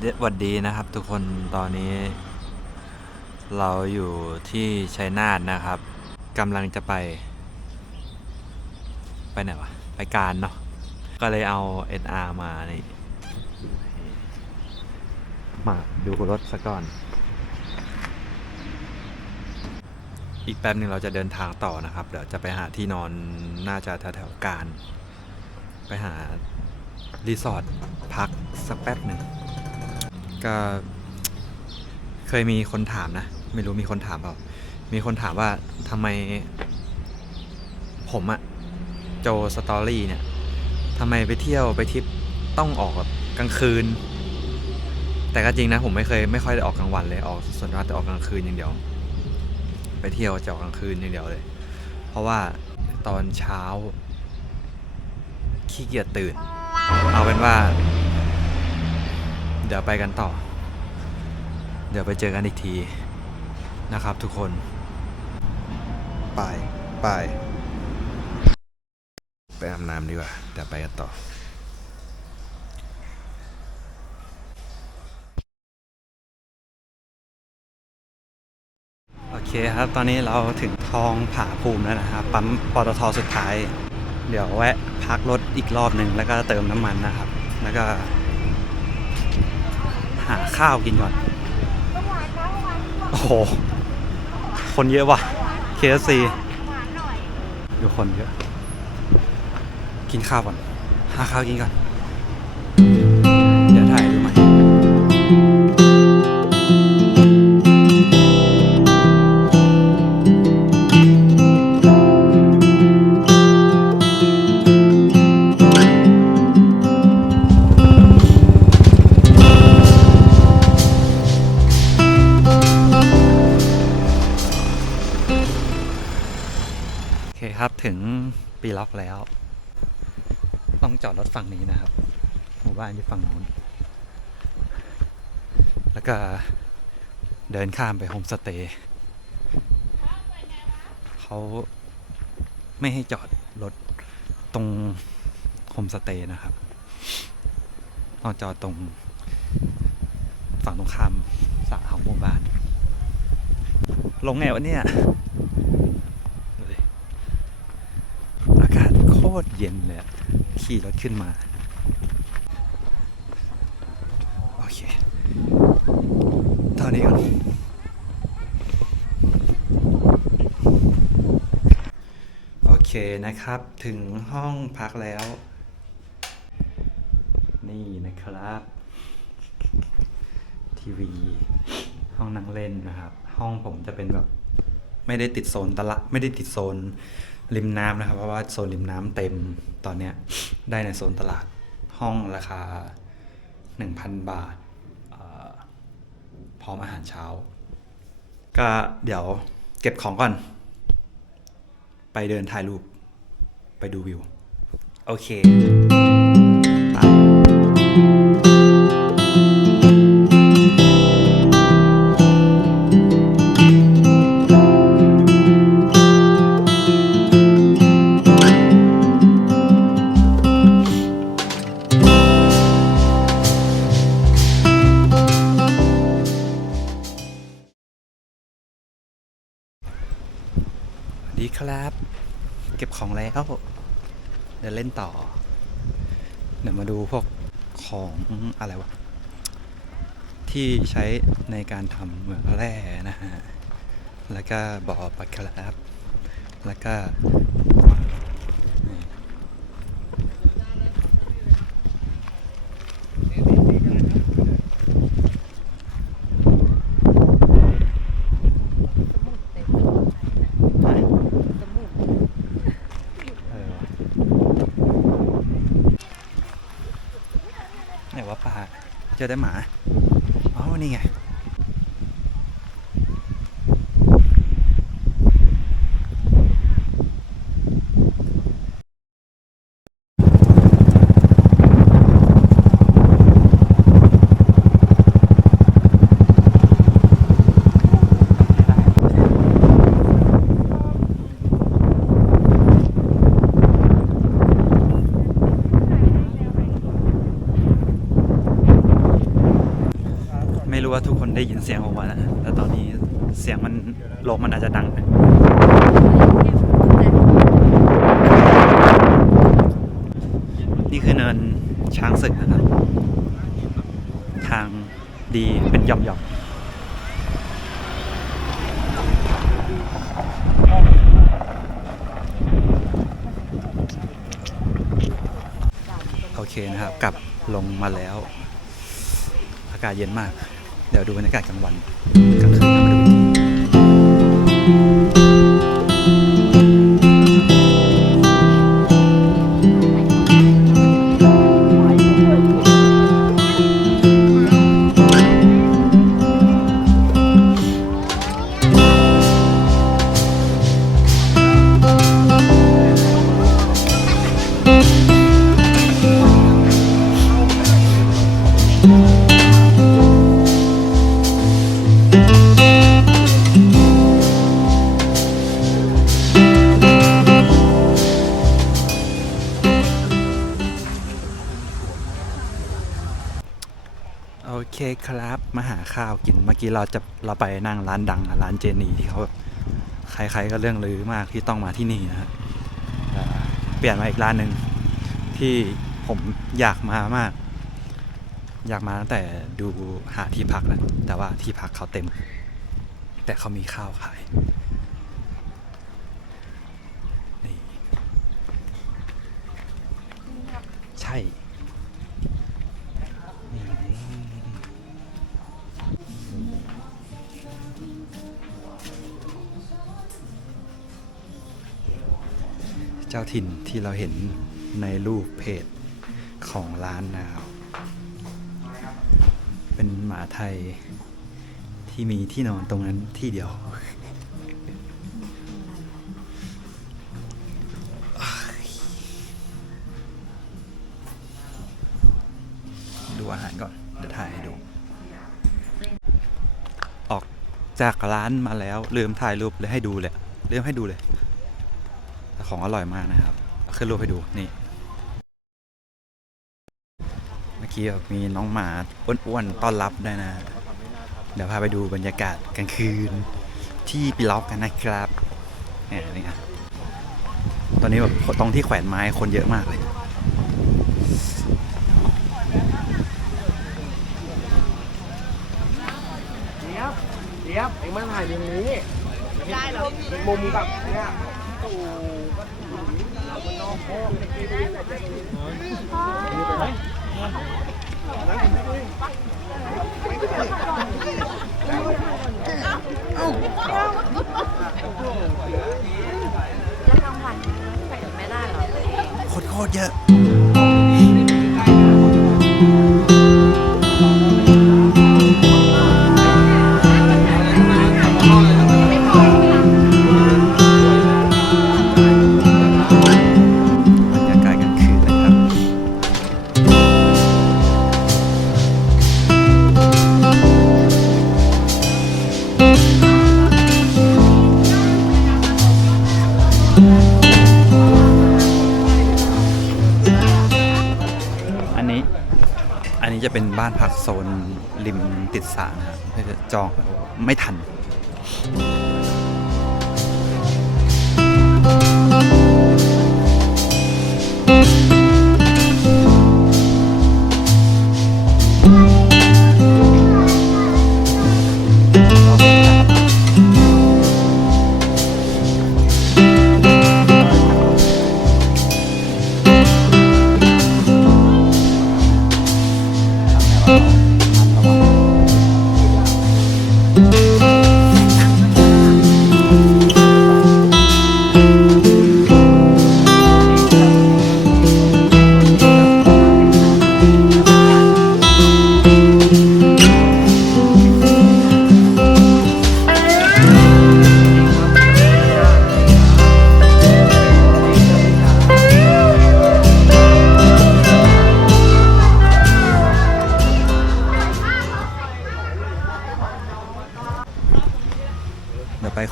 เดหวัดดีนะครับ ทุกคนตอนนี้ เราอยู่ที่ชัยนาทนะครับกำลังจะไป ไปไหนวะ ไปการเนาะก็เลยเอา NR มานี่มาดูรถซะก่อน อีกแป๊บหนึ่งเราจะเดินทางต่อนะครับ เดี๋ยวจะไปหาที่นอนน่าจะแถวๆการ ไปหารีสอร์ทพักสักแป๊บหนึ่ง ก็เคยมีคนถามนะ ไม่รู้มีคนถามเปล่า มีคนถามว่าทำไม ผมอะโจสตอรี่เนี่ยทำไมไปเที่ยวไปทริปต้องออกแบบกลางคืน แต่ก็จริงนะ ผมไม่เคยไม่ค่อยได้ออกกลางวันเลยออกส่วนมากจะออกกลางคืนอย่างเดียว ไปเที่ยวจะออกกลางคืนอย่างเดียวเลย เพราะว่าตอนเช้าขี้เกียจตื่น เอาเป็นว่า เดี๋ยวไปกันต่อ เดี๋ยวไปเจอกันอีกทีนะครับทุกคน ไปไปไปอาบน้ำดีกว่าเดี๋ยวไปกันต่อโอเคครับ ตอนนี้เราถึงทองผาภูมิแล้วนะครับปั๊มปตทสุดท้าย เดี๋ยวแวะพักรถอีกรอบหนึ่งแล้วก็เติมน้ำมันนะครับ แล้วก็ หาข้าวกินก่อน โอ้โห คนเยอะว่ะ KFC ดูคนเยอะ กินข้าวก่อน หาข้าวกินก่อน ครับถึงปีล็อกแล้ว ต้องจอดรถฝั่งนี้นะครับ หมู่บ้านอยู่ฝั่งนู้น แล้วก็เดินข้ามไปโฮมสเตย์เขาไม่ให้จอดรถตรงโฮมสเตย์นะครับต้องจอดตรงฝั่งตรงข้ามสระของหมู่บ้าน ลงไงวะเนี่ย ดูดิอากาศโค ตรเย็นเลยขี่รถขึ้นมา โอเคเท่านี้ก่อนโอเคนะครับ ถึงห้องพักแล้ว นี่นะครับ ทีวี ห้องนั่งเล่นนะครับ ห้องผมจะเป็นแบบ ไม่ได้ติดโซนตละ ไม่ได้ติดโซน ริมน้ำนะครับ เพราะว่าโซนริมน้ำเต็มตอนเนี้ยได้ในโซนตลาดห้องราคา 1,000 บาท พร้อมอาหารเช้า ก็เดี๋ยวเก็บของก่อน ไปเดินถ่ายรูป ไปดูวิว โอเค ครับ เก็บของแล้วเดี๋ยวเล่นต่อ เดี๋ยวมาดูพวกของอะไรวะ ที่ใช้ในการทำเหมืองแร่นะฮะ แล้วก็บ่อปลาครับ แล้วก็นี่เออวะไหนว่าปลาเจ อได้หมาอ๋อนี่ไง รู้ว่าทุกคนได้ยินเสียงผมมานะแต่ตอนนี้เสียงมันลมมันอาจจะดังนะนี่คือเนินช้างศึกนะครับ ทางดีเป็นหย่อมโอเคนะครับ กลับลงมาแล้ว อากาศเย็นมาก เดี๋ยวดูบรรยากาศกลางวันกลางคืนนะมาดู เคครับมาหาข้าวกินเมื่อกี้เราจะเราไปนั่งร้านดังร้านเจนีที่เขาแบบใครๆก็เรื่องลือมากที่ต้องมาที่นี่นะฮะเปลี่ยนมาอีกร้านหนึ่งที่ผมอยากมามาก อยากมาตั้งแต่ดูหาที่พักแล้วแต่ว่าที่พักเขาเต็ม แต่เขามีข้าวขายนี่ใช่ จ้าถิ่นที่เราเห็นในรูปเพจของร้านนะครับเป็นหมาไทยที่มีที่นอนตรงนั้นที่เดียว ดูอาหารก่อนเดี๋ยวถ่ายให้ดู ออกจากร้านมาแล้วลืมถ่ายรูปเลยให้ดูเลยลืมให้ดูเลย ของอร่อยมากนะครับ ขึ้นรูปให้ดูนี่ เมื่อกี้แบบมีน้องหมาอ้วนๆต้อนรับด้วยนะ เดี๋ยวพาไปดูบรรยากาศกลางคืนที่ปีล็อกกันนะครับเนี่ยนี่ครับตอนนี้แบบตรงที่แขวนไม้คนเยอะมากเลยเดี๋ยวเดี๋ยวเอ็งมาถ่ายตรงนี้ ได้เหรอมุมกับเนี่ย โอ้โหน้องพ่อ บ้านพักโซนริมติดสระนะครับจะจองไม่ทัน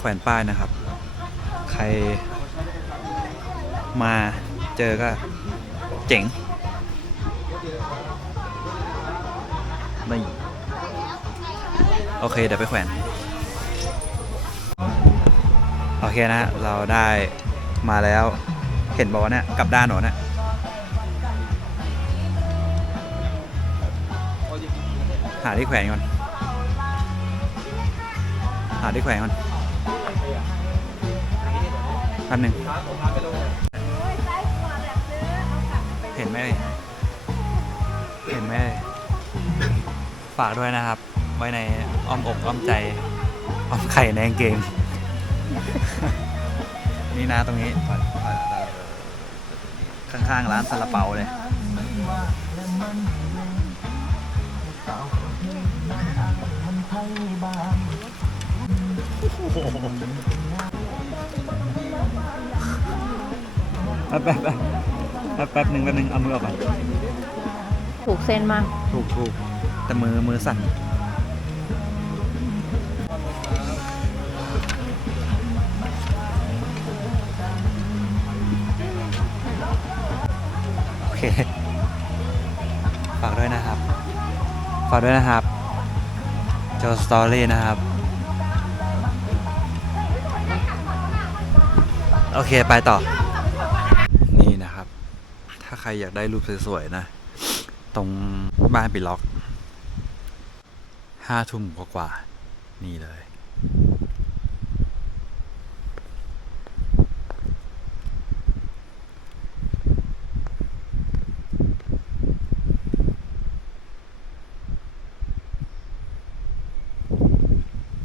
แขวนป้ายนะครับ ใครมาเจอก็เจ๋งนี่โอเค เดี๋ยวไปแขวน โอเคนะ เราได้มาแล้วเห็นบอกว่าเนี่ยกลับด้านหนเนี่ยหาที่แขวนก่อน หาที่แขวนก่อน แป๊บหนึงเห็นไหมเอ่ยเห็นไหมเอ่ยฝากด้วยนะครับ ไว้ในอ้อมอกอ้อมใจ อ้อมไข่ในกางเกง นี่นะตรงนี้ ข้างๆร้านซาลาเปาเลย แป๊บแป๊บแป๊บแป๊บแป๊บหนึ่งแป๊บหนึ่งเอามือออกก่อนถูกเส้นมากถูกถูกแต่มือมือสั่นโอเคฝากด้วยนะครับ ฝากด้วยนะครับ โจสตอรี่นะครับ โอเคไปต่อ นี่นะครับ ถ้าใครอยากได้รูปสวยๆนะ ตรงบ้านปิล็อกห้าทุ่มกว่าๆนี่เลย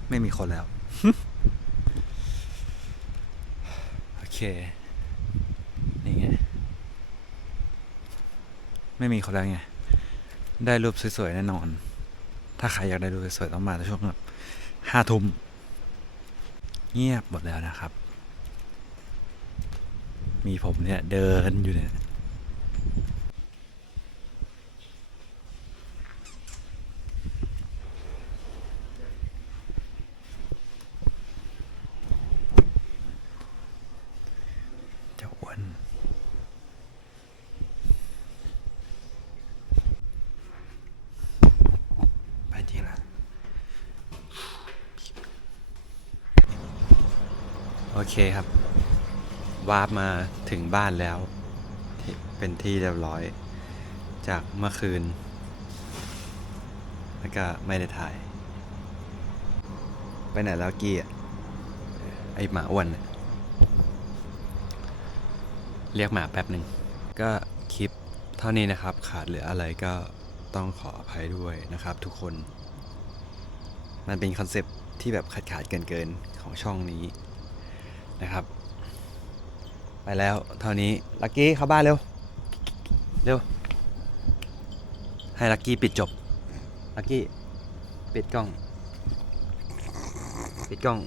ไม่มีคนแล้ว โอ เค นี่ไง ไม่มีเขาแล้วไง ได้รูปสวยๆแน่นอน ถ้าใครอยากได้รูปสวยๆต้องมาในช่วงแบบห้าทุ่ม เงียบหมดแล้วนะครับ มีผมเนี่ยเดินอยู่เนี่ย เจ้าอ้วน ไปจริงละ โอเคครับ วาร์ปมาถึงบ้านแล้ว เป็นที่เรียบร้อย จากเมื่อคืน แล้วก็ไม่ได้ถ่าย ไปไหนแล้วกี้ไอหมาอ้วนเรียกหมาแป๊บหนึ่ง ก็คลิปเท่านี้นะครับ ขาดเหลืออะไรก็ต้องขออภัยด้วยนะครับทุกคน มันเป็นคอนเซปที่แบบขาดขาดเกินเกินของช่องนี้ นะครับ ไปแล้วเท่านี้ลักกี้เข้าบ้านเร็ว เร็ว ให้ลักกี้ปิดจบลักกี้ปิดกล้อง ปิดกล้อง